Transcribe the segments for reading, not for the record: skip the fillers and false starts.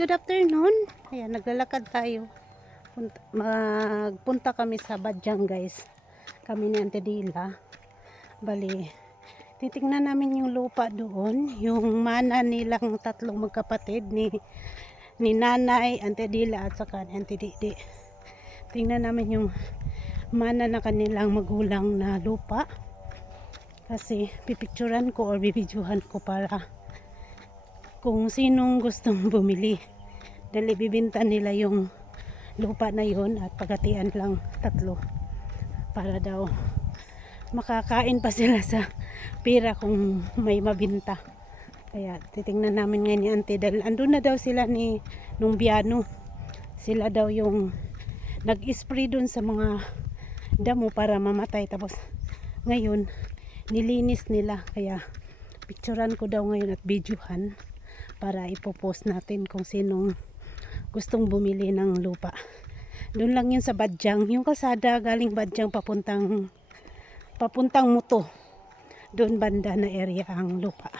Good afternoon. Ayan, naglalakad tayo. Magpunta kami sa Badyang, guys. Kami ni Auntie Dila. Bali, titingnan namin yung lupa doon. Yung mana nilang tatlong magkapatid ni Nanay, Auntie Dila at saka ni Auntie Didi. Tingnan namin yung mana na kanilang magulang na lupa. Kasi pipicturan ko or bibidyohan ko para kung sinong gustong bumili. Dali bibinta nila yung lupa na yon at pagatian lang tatlo para daw makakain pa sila sa pira kung may mabinta. Kaya titingnan namin ngayon ni Auntie dahil andun na daw sila nung biyano. Sila daw yung nag-spray dun sa mga damo para mamatay, tapos ngayon nilinis nila. Kaya picturean ko daw ngayon at videohan para ipopost natin kung sinong gustong bumili ng lupa. Doon lang yun sa Badyang, yung kalsada galing Badyang papuntang Muto. Doon banda na area ang lupa.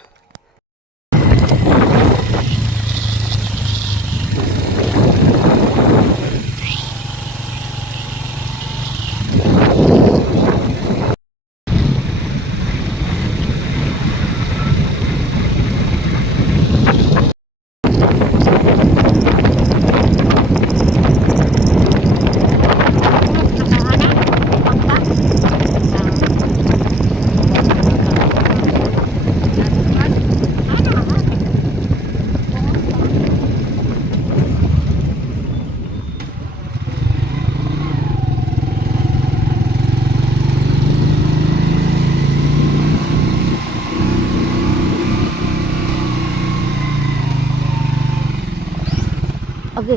Agad,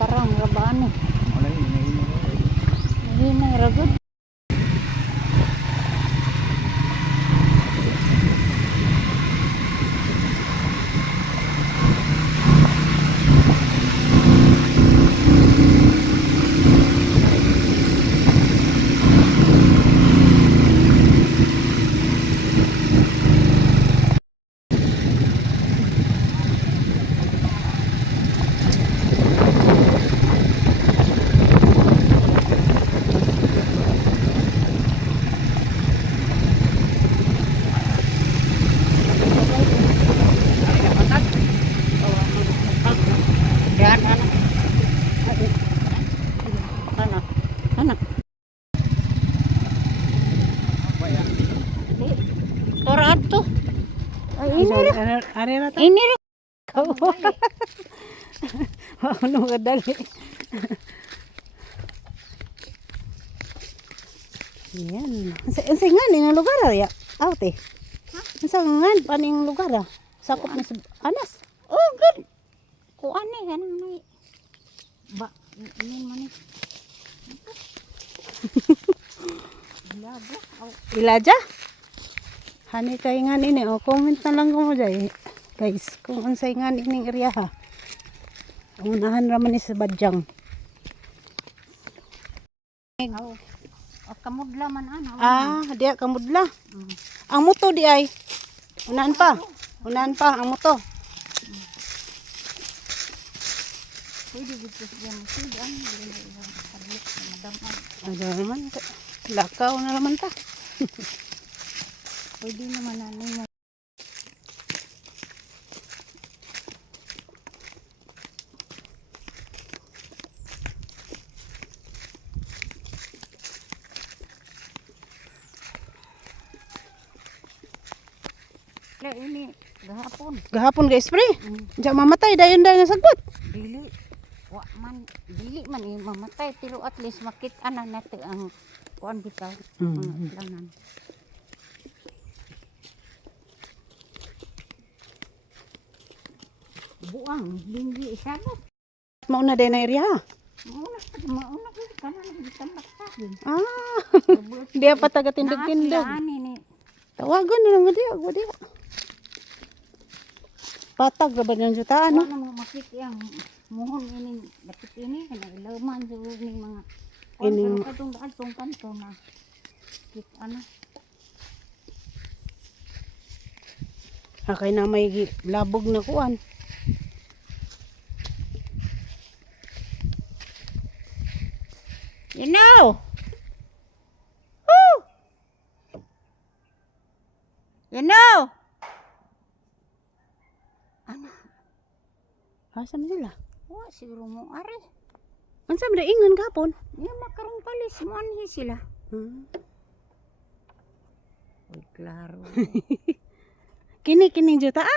parang rabaan eh. Hinay ragod. Torado. Ay, ini ra ta? Ini ra. Ano ka dali? Yan. Ang nga ni nga lugar ya. Ate. Ang nga paning lugar ah. Sakop na sa Anas. Oh, good. Kuan ni kanang may ba ini man ni. Ilaja? Hani kay nga nini, o comment na lang ko mo dyan guys kung ansay nga nini area ha. Unahan raman ni sa Badyang. O kamudla man ana. Diya kamudla. Ang muto di ay unahan pa ang muto. Pwede dito siya masigan, dili na ilang parlik na madamay. Ano naman, lakaw na naman ta. Pwede naman ano. Ini Gahapon ga spray. Diya mamatay dayon na sagot. Dili man mamatay pero at least makit-ana nato ang kuan bitaw mga islanan. Buang linggi isagot. Mauna din na area ha. Mauna kana nagtambak sa akin. Diya pa taga tindog-tindog. Tawagan na lang diya. Patag ra ba ng jutaan no? Ano makit yang muhon ini dapat ini kana ilaman sa ning mga Ining katong kanto na kit ana. Kay na may labog na kuan. You know. Woo! You know. Ano? Asa man sila? Wa siguro mo ari. Unsa man ingon gapon? Niya makarong palis mo anhi sila. Hmm. Uy, klaro. Kini juta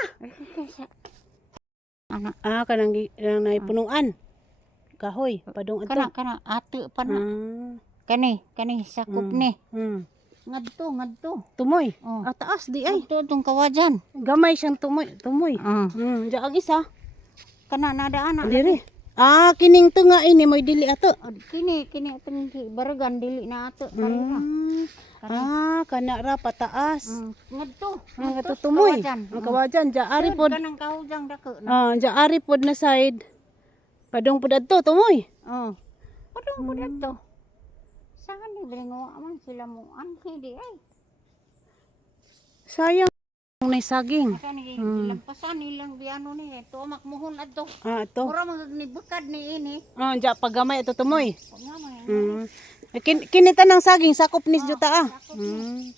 Ana, kanang naipunuan. Kahoy, padung ato. kana ate pa na. Ah. Kani sakop ni. Hmm. Ngadto. Tumoy. Oh. Taas di ay. Ngadto tong kawajan. Gamay siyang tumoy. Ah, Diya ang isa. kana nada ana. Diri. Kining tunga ini moy dili ato. Kini atong baragan dili na ato parira. Kana ra pataas. Ngadto. Ang tumoy. Kawajan. Ang kawajan diya ari pod. Kanang kahujang dako na. Diya ari pod na side. Padung pod adto tumoy. Oh. Padung po dito. Saan ni bringo man sila mo anhi di ay. Sayang nay saging. Kani lampasan nilang biano ni tumak muhon adto. Ito. Mura magnibukad ni ini. Diya pagamay ato tumoy. Pagmamay. Kinita ng saging sakop ni juta Sakop ni.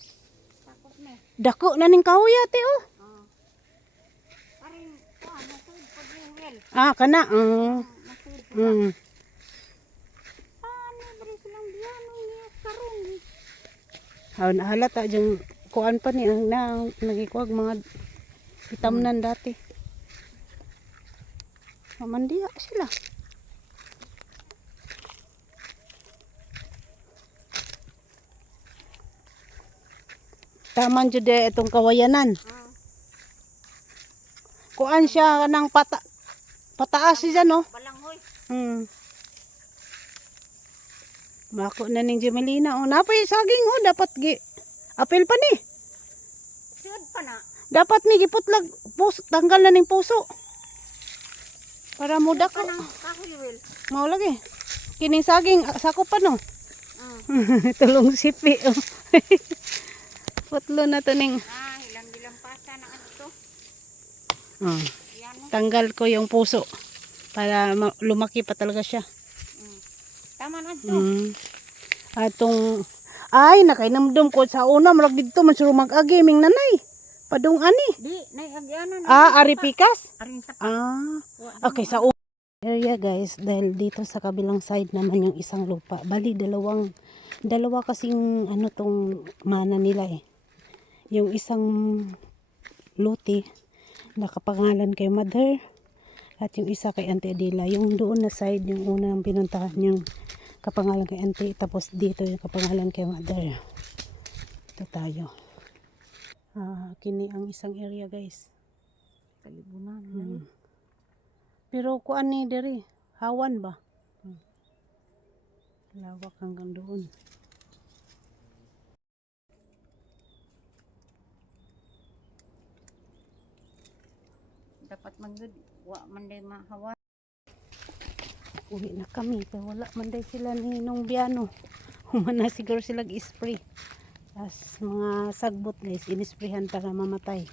Sakop ni. Dako na ning kahoy ate oh. Aring nasud pag yung well. Kana. Nasud. Ano bari silang biano niya karon. Halata yung kuan pa ni ang nagikuag mga itamnan dati. Mandiya sila. Taman jud itong kawayanan. Kuan siya ng pataas siya no. Balanghoy. Mako na ning Jemelina napay saging dapat apel pa ni. Sud pa na. Dapat ni giputlag tanggal na ning puso. Para muda ko. Kanang kahoy well. Mao lagi. Kining saging sakop pa no. Tulong sipi. Putlo na to ning. Ilang pasa na ato. Biano. Tanggal ko yung puso para lumaki pa talaga siya. Tama na to. Atong nakainamdom ko sa una murag didto man suro mag-agi ming nanay. Padung ani. Di nay agyanan na. Ari pikas. Aring sa Okay sa area guys dahil dito sa kabilang side naman yung isang lupa. Bali dalawa kasing tong mana nila eh. Yung isang luti nakapangalan kay Mother at yung isa kay Auntie Adela. Yung doon na side yung unang pinuntahan yung kapangalan kay Auntie, tapos dito yung kapangalan kay Mother. Ito tayo. Kini ang isang area guys. kalibunan. Pero kuan ni diri, hawan ba? Lawak hanggang doon. Dapat manggod wa man day mahawa. Uwi na kami, kaya wala man day sila ni nung biyano. Humana siguro sila spray. As mga sagbot guys, inisprayhan para mamatay.